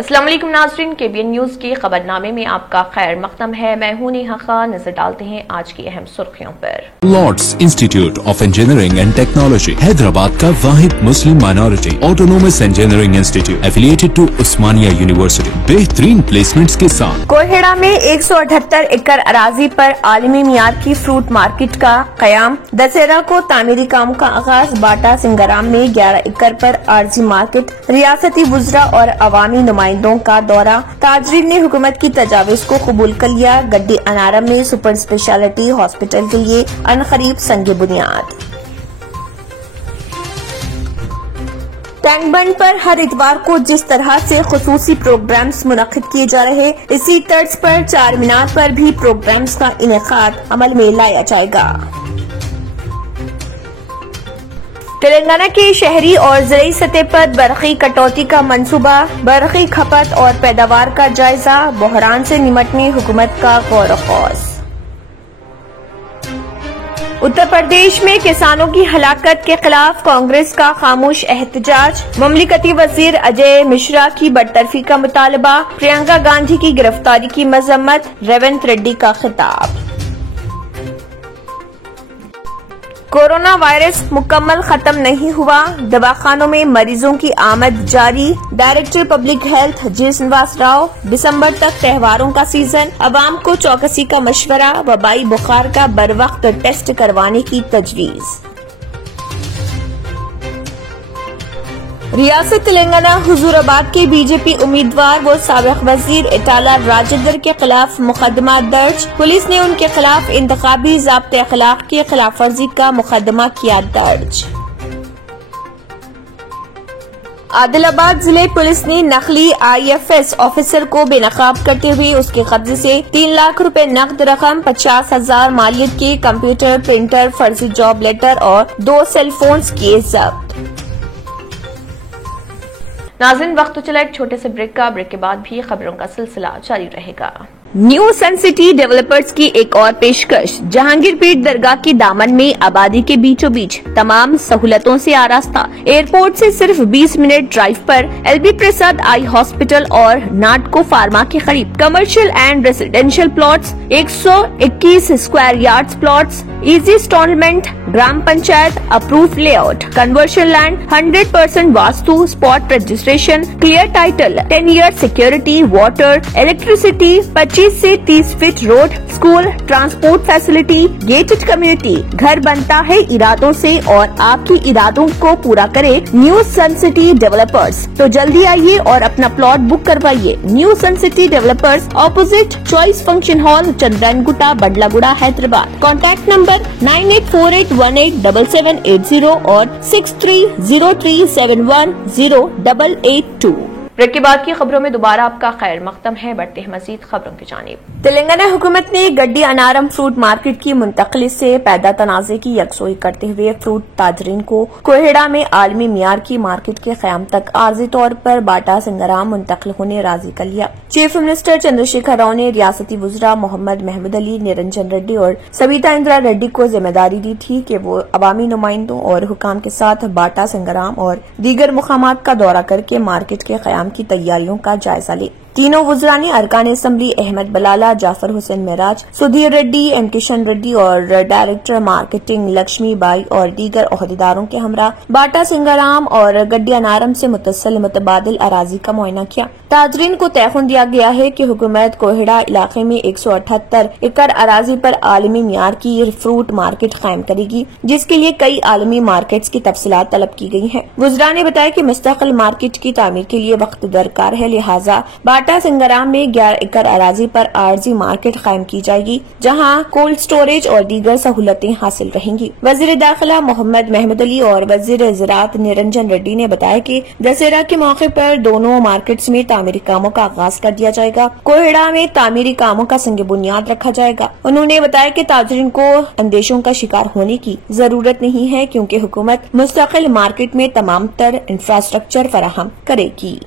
السلام علیکم ناظرین، KBN نیوز کی خبر نامے میں آپ کا خیر مقدم ہے۔ میں ہوں نیہا خان۔ نظر ڈالتے ہیں آج کی اہم سرخیوں پر۔ Lords institute of engineering and technology Hyderabad کا واحد مسلم minority autonomous engineering institute affiliated to Osmania university بہترین پلیسمنٹس کے ساتھ کوہیڑا میں 178 ایکڑ اراضی پر عالمی معیار کی فروٹ مارکیٹ کا قیام۔ دسہرہ کو تعمیری کاموں کا آغاز۔ باٹا سنگرام میں 11 ایکڑ پر عارضی مارکیٹ۔ ریاستی وزراء اور عوامی نمائندوں کا دورہ۔ تاجرین نے حکومت کی تجاویز کو قبول کر لیا۔ گڈی انارم میں سپر اسپیشلٹی ہاسپٹل کے لیے عنقریب سنگ بنیاد۔ ٹینک بنڈ پر ہر اتوار کو جس طرح سے خصوصی پروگرامز منعقد کیے جا رہے، اسی طرز پر چار مینار پر بھی پروگرامز کا انعقاد عمل میں لایا جائے گا۔ تلنگانہ کے شہری اور زرعی سطح پر برقی کٹوتی کا منصوبہ۔ برقی کھپت اور پیداوار کا جائزہ۔ بحران سے نمٹنے حکومت کا غور و خوض۔ اتر پردیش میں کسانوں کی ہلاکت کے خلاف کانگریس کا خاموش احتجاج۔ مملکتی وزیر اجے مشرا کی برطرفی کا مطالبہ۔ پرینکا گاندھی کی گرفتاری کی مذمت۔ ریونت ریڈی کا خطاب۔ کورونا وائرس مکمل ختم نہیں ہوا، دواخانوں میں مریضوں کی آمد جاری۔ ڈائریکٹر پبلک ہیلتھ جی سنواس راؤ۔ دسمبر تک تہواروں کا سیزن، عوام کو چوکسی کا مشورہ۔ وبائی بخار کا بروقت ٹیسٹ کروانے کی تجویز۔ ریاست تلنگانہ حضور آباد کے بی جے پی امیدوار و سابق وزیر اٹالہ راجندر کے خلاف مقدمہ درج۔ پولیس نے ان کے خلاف انتخابی ضابطۂ اخلاق کی خلاف ورزی کا مقدمہ کیا درج۔ عادل آباد ضلع پولیس نے نقلی IFS آفیسر کو بے نقاب کرتے ہوئے اس کے قبضے سے 3 لاکھ روپے نقد رقم، 50,000 مالیت کے کمپیوٹر، پرنٹر، فرضی جاب لیٹر اور 2 سیل فونز کیے ضبط۔ ناظرین، وقت تو چلا ایک چھوٹے سے بریک کا۔ بریک کے بعد بھی خبروں کا سلسلہ جاری رہے گا۔ نیو سن سٹی ڈیولپرز کی ایک اور پیشکش۔ جہانگیر پیٹ درگاہ کے دامن میں آبادی کے بیچوں بیچ تمام سہولتوں سے آراستہ، ایئرپورٹ سے صرف 20 منٹ ڈرائیو پر LB پرساد آئی ہاسپٹل اور ناٹکو فارما کے قریب commercial and residential plots, 121 square yards plots, easy installment, gram panchayat approved lay آؤٹ، conversion land, 100% vastu, spot registration, clear title, 10 year security, water, electricity, 25 سے 30 foot road, school, transport facility, gated community. گھر بنتا ہے ارادوں سے اور آپ کی ارادوں کو پورا کرے نیو سن سٹی ڈیولپرز۔ تو جلدی آئیے اور اپنا پلاٹ بک کروائیے۔ New sun city developers, opposite choice function hall, Chandrayangutta, Bandlaguda, Hyderabad. Contact number 9848187780 اور 6303710882۔ بریک کے بعد کی خبروں میں دوبارہ آپ کا خیر مقدم ہے۔ بڑھتے ہیں مزید خبروں کی جانب۔ تلنگانہ حکومت نے گڈی انارم فروٹ مارکیٹ کی منتقلی سے پیدا تنازع کی یکسوئی کرتے ہوئے فروٹ تاجرین کو کوہیڑا میں عالمی معیار کی مارکیٹ کے قیام تک عارضی طور پر باٹا سنگرام منتقل ہونے راضی کر لیا۔ چیف منسٹر چندر شیکھر راؤ نے ریاستی وزراء محمد محمود علی، نرنجن ریڈی اور سبیتا اندرا ریڈی کو ذمہ داری دی تھی کہ وہ عوامی نمائندوں اور حکام کے ساتھ باٹا سنگرام اور دیگر مقامات کا دورہ کر کے مارکیٹ کے قیام کی تیاریوں کا جائزہ لے۔ تینوں وزراء نے ارکان اسمبلی احمد بلالہ، جعفر حسین معراج، سدھیر ریڈی، ایم کشن ریڈی اور ڈائریکٹر مارکیٹنگ لکشمی بائی اور دیگر عہدیداروں کے ہمراہ باٹا سنگرام اور گڈی انارم سے متصل متبادل اراضی کا معائنہ کیا۔ تاجرین کو تیقن دیا گیا ہے کہ حکومت کوہیڑا علاقے میں 178 ایکڑ اراضی پر عالمی معیار کی فروٹ مارکیٹ قائم کرے گی، جس کے لیے کئی عالمی مارکیٹس کی تفصیلات طلب کی گئی ہیں۔ وزراء نے بتایا کہ مستقل مارکیٹ کی تعمیر کے لیے وقت درکار ہے، لہٰذا باٹا سنگرام میں 11 ایکڑ اراضی پر عارضی مارکیٹ قائم کی جائے گی، جہاں کولڈ سٹوریج اور دیگر سہولتیں حاصل رہیں گی۔ وزیر داخلہ محمد محمود علی اور وزیر زراعت نرنجن ریڈی نے بتایا کہ دسہرہ کے موقع پر دونوں مارکیٹس میں تعمیری کاموں کا آغاز کر دیا جائے گا۔ کوہیڑا میں تعمیری کاموں کا سنگ بنیاد رکھا جائے گا۔ انہوں نے بتایا کہ تاجرین کو اندیشوں کا شکار ہونے کی ضرورت نہیں ہے، کیونکہ حکومت مستقل مارکیٹ میں تمام تر انفراسٹرکچر فراہم کرے گی۔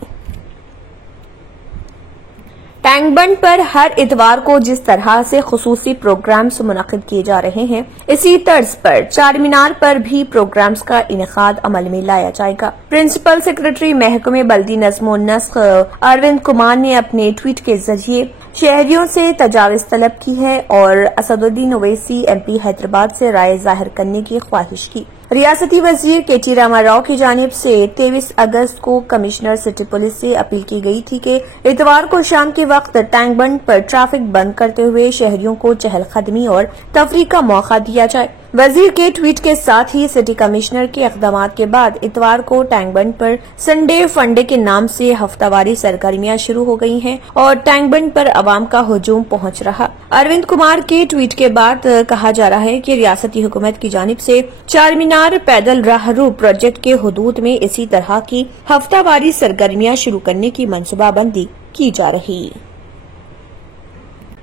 ٹینک بنڈ پر ہر اتوار کو جس طرح سے خصوصی پروگرامز منعقد کیے جا رہے ہیں، اسی طرز پر چار مینار پر بھی پروگرامز کا انعقاد عمل میں لایا جائے گا۔ پرنسپل سیکرٹری محکمہ بلدی نظم و نسق اروند کمار نے اپنے ٹویٹ کے ذریعے شہریوں سے تجاویز طلب کی ہے اور اسد الدین اویسی MP حیدرآباد سے رائے ظاہر کرنے کی خواہش کی۔ ریاستی وزیر KT راما راؤ کی جانب سے 23 اگست کو کمشنر سٹی پولیس سے اپیل کی گئی تھی کہ اتوار کو شام کے وقت ٹینک بنڈ پر ٹریفک بند کرتے ہوئے شہریوں کو چہل قدمی اور تفریح کا موقع دیا جائے۔ وزیر کے ٹویٹ کے ساتھ ہی سٹی کمشنر کے اقدامات کے بعد اتوار کو ٹینک بنڈ پر سنڈے فنڈے کے نام سے ہفتہ واری سرگرمیاں شروع ہو گئی ہیں اور ٹینک بنڈ پر عوام کا ہجوم پہنچ رہا۔ اروند کمار کے ٹویٹ کے بعد کہا جا رہا ہے کہ ریاستی حکومت کی جانب سے چار مینار پیدل راہرو پروجیکٹ کے حدود میں اسی طرح کی ہفتہ واری سرگرمیاں شروع کرنے کی منصوبہ بندی کی جا رہی۔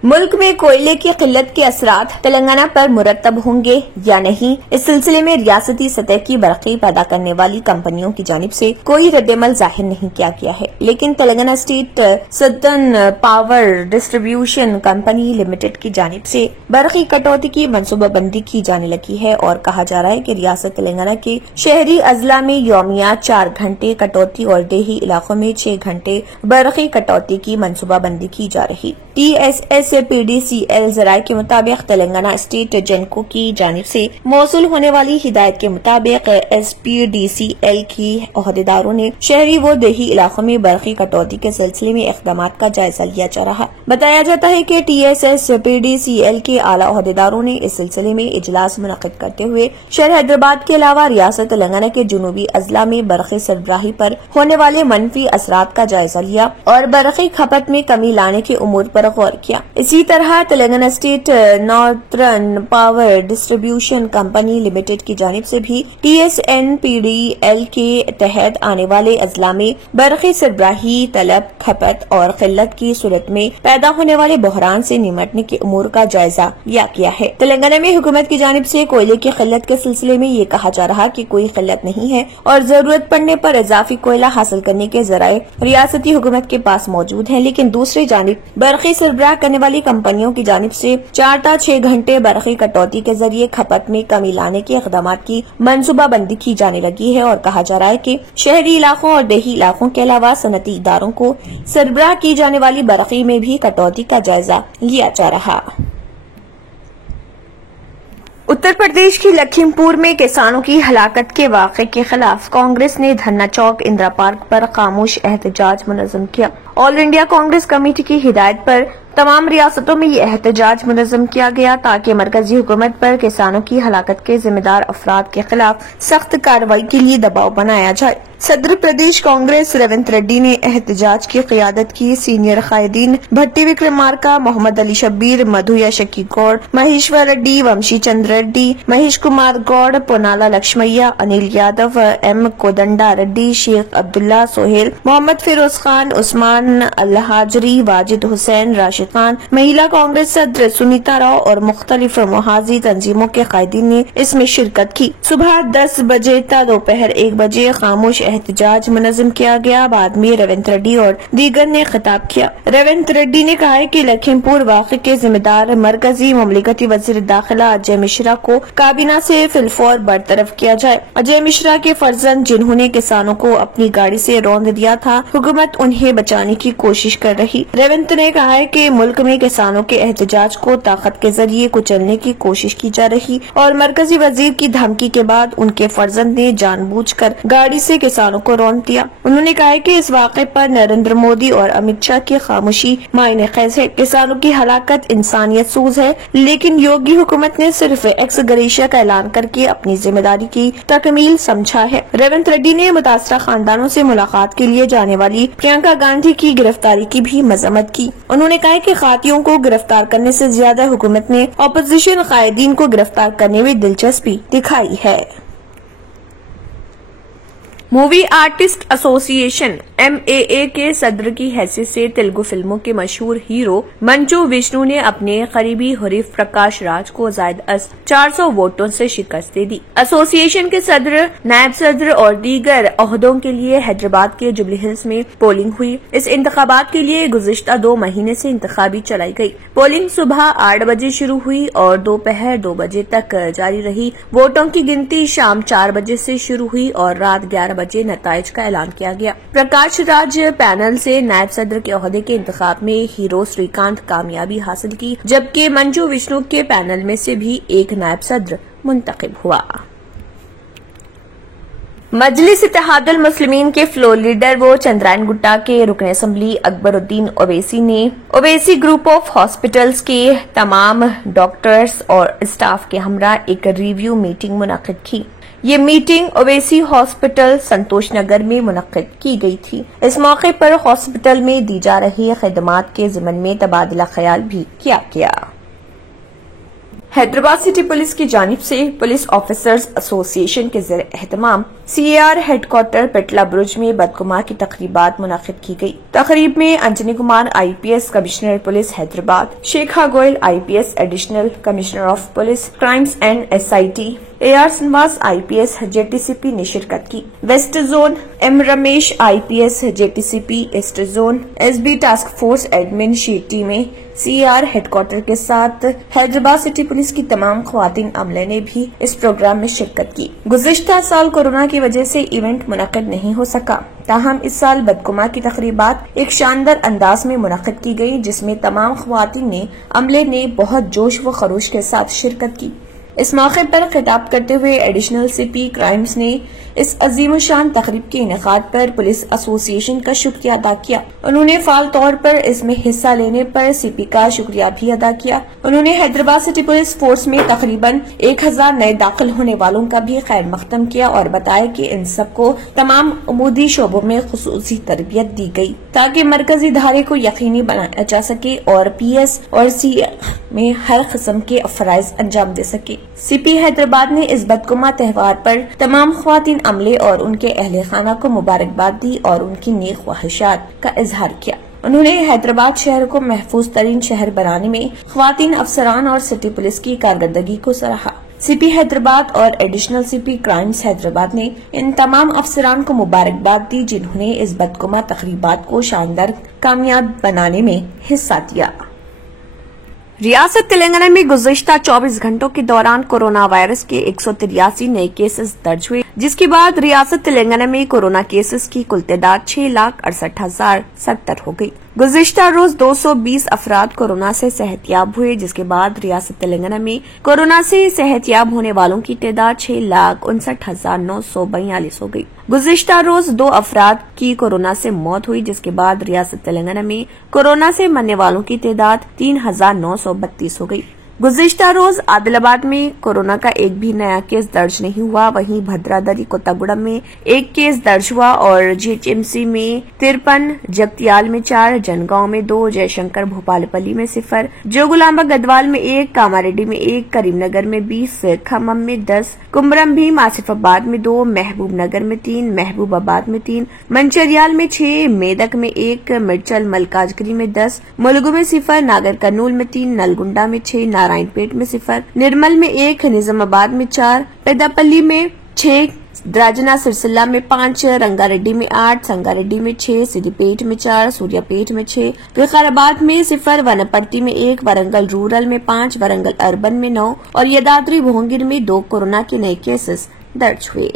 ملک میں کوئلے کی قلت کے اثرات تلنگانہ پر مرتب ہوں گے یا نہیں، اس سلسلے میں ریاستی سطح کی برقی پیدا کرنے والی کمپنیوں کی جانب سے کوئی رد عمل ظاہر نہیں کیا گیا ہے، لیکن Telangana state southern power distribution company limited کی جانب سے برقی کٹوتی کی منصوبہ بندی کی جانے لگی ہے اور کہا جا رہا ہے کہ ریاست تلنگانہ کے شہری اضلاع میں یومیہ 4 گھنٹے کٹوتی اور دیہی علاقوں میں 6 گھنٹے برقی کٹوتی کی منصوبہ بندی کی جا رہی۔ TSSPDCL ذرائع کے مطابق تلنگانہ اسٹیٹ جنکو کی جانب سے موصول ہونے والی ہدایت کے مطابق SPDCL کی عہدیداروں نے شہری و دیہی علاقوں میں برقی کٹوتی کے سلسلے میں اقدامات کا جائزہ لیا جا رہا۔ بتایا جاتا ہے کہ TSSPDCL کے اعلی عہدیداروں نے اس سلسلے میں اجلاس منعقد کرتے ہوئے شہر حیدرآباد کے علاوہ ریاست تلنگانہ کے جنوبی اضلاع میں برقی سربراہی پر ہونے والے منفی اثرات کا جائزہ لیا اور برقی کھپت میں کمی لانے کے امور پر غور کیا۔ اسی طرح Telangana state northern power distribution company limited کی جانب سے بھی TSNPDL کے تحت آنے والے اضلاع میں برقی سربراہی طلب، کھپت اور قلت کی صورت میں پیدا ہونے والے بحران سے نمٹنے کے امور کا جائزہ لیا گیا ہے۔ تلنگانہ میں حکومت کی جانب سے کوئلے کی قلت کے سلسلے میں یہ کہا جا رہا کہ کوئی قلت نہیں ہے اور ضرورت پڑنے پر اضافی کوئلہ حاصل کرنے کے ذرائع ریاستی حکومت کے پاس موجود ہیں، لیکن دوسری جانب برقی سربراہ کرنے والی کمپنیوں کی جانب سے 4 تا 6 گھنٹے برقی کٹوتی کے ذریعے کھپت میں کمی لانے کے اقدامات کی منصوبہ بندی کی جانے لگی ہے اور کہا جا رہا ہے کہ شہری علاقوں اور دیہی علاقوں کے علاوہ صنعتی اداروں کو سربراہ کی جانے والی برقی میں بھی کٹوتی کا جائزہ لیا جا رہا۔ اتر پردیش کی لکھیم پور میں کسانوں کی ہلاکت کے واقعے کے خلاف کانگریس نے دھرنا چوک اندرا پارک پر خاموش احتجاج منظم کیا۔ آل انڈیا کانگریس کمیٹی کی ہدایت پر تمام ریاستوں میں یہ احتجاج منظم کیا گیا تاکہ مرکزی حکومت پر کسانوں کی ہلاکت کے ذمہ دار افراد کے خلاف سخت کارروائی کے لیے دباؤ بنایا جائے۔ صدر پردیش کانگریس ریونت ریڈی نے احتجاج کی قیادت کی۔ سینئر قائدین بھٹی وکرمارکا، محمد علی شبیر، مدھو یشکی گوڑ، مہیشور ریڈی، ومشی چندر ریڈی، مہیش کمار گوڑ، پونالا لکشمیا، انل یادو، M کودنڈا ریڈی، شیخ عبداللہ سہیل، محمد فیروز خان، عثمان الحاجری، واجد حسین، راشد خان، مہیلا کانگریس صدر سنیتا راؤ اور مختلف محاذی تنظیموں کے قائدین نے اس میں شرکت کی۔ صبح 10 بجے تا دوپہر 1 بجے خاموش احتجاج منظم کیا گیا۔ بعد میں ریونت ریڈی اور دیگر نے خطاب کیا۔ ریونت ریڈی نے کہا کہ لکھیم پور واقعے کے ذمہ دار مرکزی مملکتی وزیر داخلہ اجے مشرا کو کابینہ سے فی الفور برطرف کیا جائے۔ اجے مشرا کے فرزند جنہوں نے کسانوں کو اپنی گاڑی سے روند دیا تھا، حکومت انہیں بچانے کی کوشش کر رہی۔ ریونت نے کہا ہے کہ ملک میں کسانوں کے احتجاج کو طاقت کے ذریعے کچلنے کی کوشش کی جا رہی اور مرکزی وزیر کی دھمکی کے بعد ان کے فرزند نے جان بوجھ کر گاڑی سے کسانوں کو روند دیا۔ انہوں نے کہا کہ اس واقعے پر نریندر مودی اور امت شاہ کی خاموشی معنی خیز ہے۔ کسانوں کی ہلاکت انسانیت سوز ہے، لیکن یوگی حکومت نے صرف ایکس گریشیا کا اعلان کر کے اپنی ذمہ داری کی تکمیل سمجھا ہے۔ ریونت ریڈی نے متاثرہ خاندانوں سے ملاقات کے لیے جانے والی پرینکا گاندھی کی گرفتاری کی بھی مذمت کی۔ انہوں نے کہا کہ قاتلوں کو گرفتار کرنے سے زیادہ حکومت نے اپوزیشن قائدین کو گرفتار کرنے میں دلچسپی دکھائی ہے۔ مووی آرٹسٹ ایسوسی ایشن MAA کے صدر کی حیثیت سے تیلگو فلموں کے مشہور ہیرو منچو وشنو نے اپنے قریبی حریف پرکاش راج کو زائد از 400 ووٹوں سے شکست دے دی۔ ایسوسی ایشن کے صدر، نائب صدر اور دیگر عہدوں کے لیے حیدرآباد کے جوبلی ہلز میں پولنگ ہوئی۔ اس انتخابات کے لیے گزشتہ 2 مہینے سے انتخابی چلائی گئی۔ پولنگ صبح 8 بجے شروع ہوئی اور دوپہر 2 بجے تک جاری رہی۔ ووٹوں کی گنتی شام 4 بجے سے شروع ہوئی اور رات 11 بجے نتائج کا اعلان کیا گیا۔ پرکاش راج پینل سے نائب صدر کے عہدے کے انتخاب میں ہیرو سری کانت کامیابی حاصل کی، جبکہ منچو وشنو کے پینل میں سے بھی ایک نائب صدر منتخب ہوا۔ مجلس اتحاد المسلمین کے فلور لیڈر و چندرائن گٹا کے رکن اسمبلی اکبر الدین اویسی نے اویسی گروپ آف ہاسپٹلز کے تمام ڈاکٹرز اور اسٹاف کے ہمراہ ایک ریویو میٹنگ منعقد کی۔ یہ میٹنگ اویسی ہاسپٹل سنتوش نگر میں منعقد کی گئی تھی۔ اس موقع پر ہاسپٹل میں دی جا رہی خدمات کے ضمن میں تبادلہ خیال بھی کیا گیا۔ حیدرآباد سٹی پولیس کی جانب سے پولیس آفیسرز ایسوسی ایشن کے زیر اہتمام CAR head quarter Petla Burj میں بدگماں کی تقریبات منعقد کی گئی۔ تقریب میں Anjani Kumar IPS commissioner police Hyderabad, Shikha Goel IPS additional commissioner of police crimes and SIT، AR Srinivas IPS JTCP نے شرکت کی۔ West zone M Ramesh IPS JTCP east zone SB task force admin شیٹی میں CAR ہیڈ کوارٹر کے ساتھ حیدرآباد سٹی پولیس کی تمام خواتین عملے نے بھی اس پروگرام میں شرکت کی۔ گزشتہ سال کورونا کی وجہ سے ایونٹ منعقد نہیں ہو سکا، تاہم اس سال بدگماں کی تقریبات ایک شاندار انداز میں منعقد کی گئی، جس میں تمام خواتین عملے نے بہت جوش و خروش کے ساتھ شرکت کی۔ اس موقع پر خطاب کرتے ہوئے ایڈیشنل CP کرائمز نے اس عظیم الشان تقریب کے انعقاد پر پولیس ایسوسی ایشن کا شکریہ ادا کیا۔ انہوں نے فعال طور پر اس میں حصہ لینے پر CP کا شکریہ بھی ادا کیا۔ انہوں نے حیدرآباد سٹی پولیس فورس میں تقریباً 1000 نئے داخل ہونے والوں کا بھی خیر مقدم کیا اور بتایا کہ ان سب کو تمام عمودی شعبوں میں خصوصی تربیت دی گئی تاکہ مرکزی دھارے کو یقینی بنایا جا سکے اور PS اور CR میں ہر قسم کے فرائض انجام دے سکے۔ CP حیدرآباد نے اس بدگماں تہوار پر تمام خواتین عملے اور ان کے اہل خانہ کو مبارکباد دی اور ان کی نیک خواہشات کا اظہار کیا۔ انہوں نے حیدرآباد شہر کو محفوظ ترین شہر بنانے میں خواتین افسران اور سٹی پولیس کی کارکردگی کو سراہا۔ CP حیدرآباد اور ایڈیشنل CP کرائمز حیدرآباد نے ان تمام افسران کو مبارکباد دی جنہوں نے اس بدگماں تقریبات کو شاندار کامیاب بنانے میں حصہ دیا۔ ریاست تلنگانہ میں گزشتہ 24 گھنٹوں کے دوران کورونا وائرس کے 183 نئے کیسز درج ہوئے، جس کے بعد ریاست تلنگانہ میں کورونا کیسز کی کل تعداد 6,68,070 ہو گئی۔ گزشتہ روز 220 افراد کورونا سے صحت یاب ہوئے، جس کے بعد ریاست تلنگانہ میں کورونا سے صحت یاب ہونے والوں کی تعداد 6,59,942 ہو گئی۔ گزشتہ روز 2 افراد کی کورونا سے موت ہوئی، جس کے بعد ریاست تلنگانہ میں کورونا سے مرنے والوں کی تعداد 3,932 ہو گئی۔ گزشتہ روز عادل آباد میں کورونا کا ایک بھی نیا کیس درج نہیں ہوا، وہیں بھدرادری کوتاگوڑم میں 1 کیس درج ہوا اور GHMC میں 53، جگتیال میں 4، جنگاؤں میں 2، جے شنکر بھوپال پلی میں 0، جوگلامبا گدوال میں 1، کاماریڈی میں 1، کریم نگر میں 20، کھمم میں 10، کمبرم بھی، آصف آباد میں 2، محبوب نگر میں 3، محبوب آباد میں 3، منچریال میں 6، میدک میں 1، مرچل ملکاجگری میں 10، ملگو میں 0، ناگر کرنول میں 3، نلگنڈا میں 6، نارائن پیٹ میں 0، نرمل میں 1، نظام آباد میں 4، پیداپلی میں 6، راجنا سرسلہ میں 5، رنگا ریڈی میں 8، سنگا ریڈی میں 6، سدی پیٹ میں 4، سوریا پیٹ میں 6، وقار میں 0، ونپرتی میں 1، ورنگل رورل میں 5، ورنگل اربن میں 9 اور یدادری بھونگیر میں 2 کورونا کے نئے کیسز درج ہوئے۔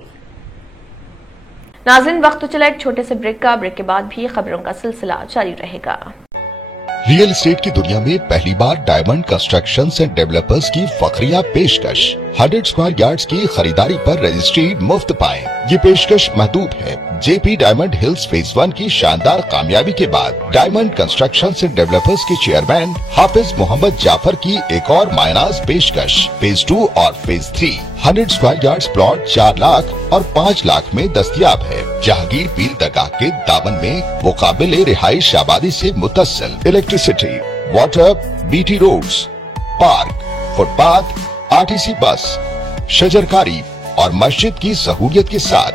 ناظرین، وقت تو چلا ایک چھوٹے سے بریک کا، بریک کے بعد بھی خبروں کا سلسلہ جاری رہے گا۔ ریئل اسٹیٹ کی دنیا میں پہلی بار ڈائمنڈ کنسٹرکشنز اینڈ ڈیولپرز کی فخریہ پیشکش 100 اسکوائر یارڈز کی خریداری پر رجسٹری مفت پائیں۔ یہ پیشکش محدود ہے۔ JP ڈائمنڈ ہلز فیز 1 کی شاندار کامیابی کے بعد ڈائمنڈ کنسٹرکشنز اینڈ ڈیولپرز کے چیئرمین حافظ محمد جعفر کی ایک اور مایناز پیشکش فیز 2 اور phase 3 100 square yards plot 4 lakh اور 5 لاکھ میں دستیاب ہے۔ جہانگیر پیر درگاہ کے دامن میں وہ قابل رہائش آبادی سے متصل electricity, water, BT roads, park, footpath, RTC bus, شجرکاری اور مسجد کی سہولیت کے ساتھ